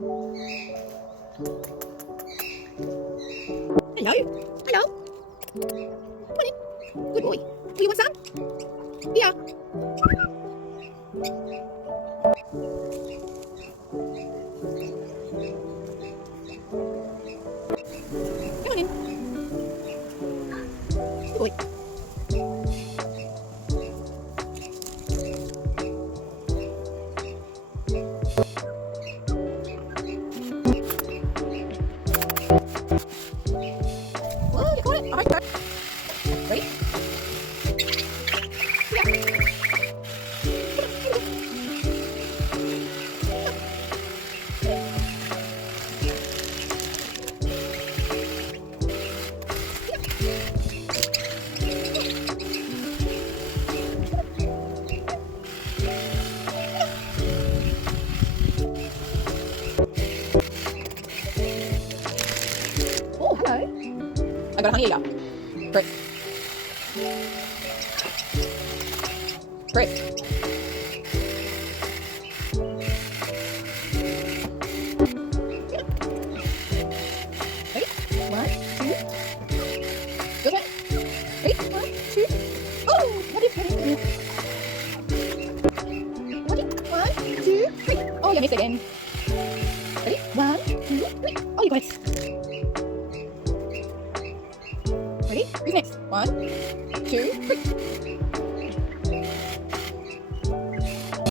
Hello. Hello. Come on in. Good boy. Do you want some? Here. Come on in. Good boy. Oh, you got it. All right. Ready? Yeah. Oh, hello. I got a honey eater. Great. Great. Ready? One, two. Your turn. Ready? One, two. Oh, what is happening? Ready? One, two, three. Oh, you missed again. Ready? One, two, three. Oh, you got it. Ready? Who's next? One, two, three.